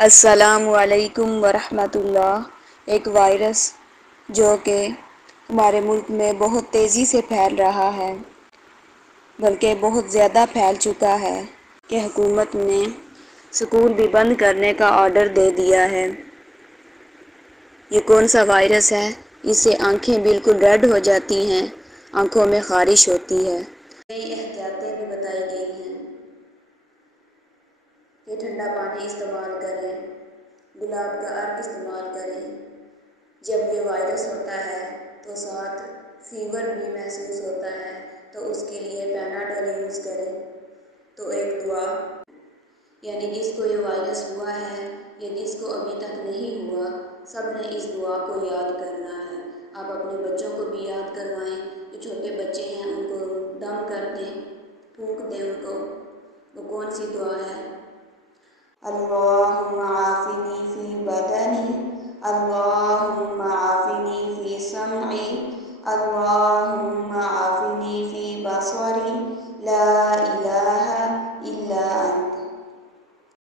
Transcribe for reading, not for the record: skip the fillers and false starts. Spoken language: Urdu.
السلام علیکم ورحمۃ اللہ۔ ایک وائرس جو کہ ہمارے ملک میں بہت تیزی سے پھیل رہا ہے، بلکہ بہت زیادہ پھیل چکا ہے کہ حکومت نے اسکول بھی بند کرنے کا آرڈر دے دیا ہے۔ یہ کون سا وائرس ہے؟ اس سے آنکھیں بالکل ریڈ ہو جاتی ہیں، آنکھوں میں خارش ہوتی ہے۔ کئی احتیاطیں بھی بتائی گئی ہیں کہ ٹھنڈا پانی استعمال کریں، گلاب کا عرق استعمال کریں۔ جب یہ وائرس ہوتا ہے تو ساتھ فیور بھی محسوس ہوتا ہے تو اس کے لیے پیناڈول یوز کریں۔ تو ایک دعا، یعنی جس کو یہ وائرس ہوا ہے یا جس کو ابھی تک نہیں ہوا، سب نے اس دعا کو یاد کرنا ہے۔ آپ اپنے بچوں کو بھی یاد کروائیں، جو چھوٹے بچے ہیں ان کو دم کر دیں، پھونک دیں ان کو۔ وہ کون سی دعا ہے؟ اللہم عافنی فی بدنی، اللہم عافنی فی سمعی، اللہم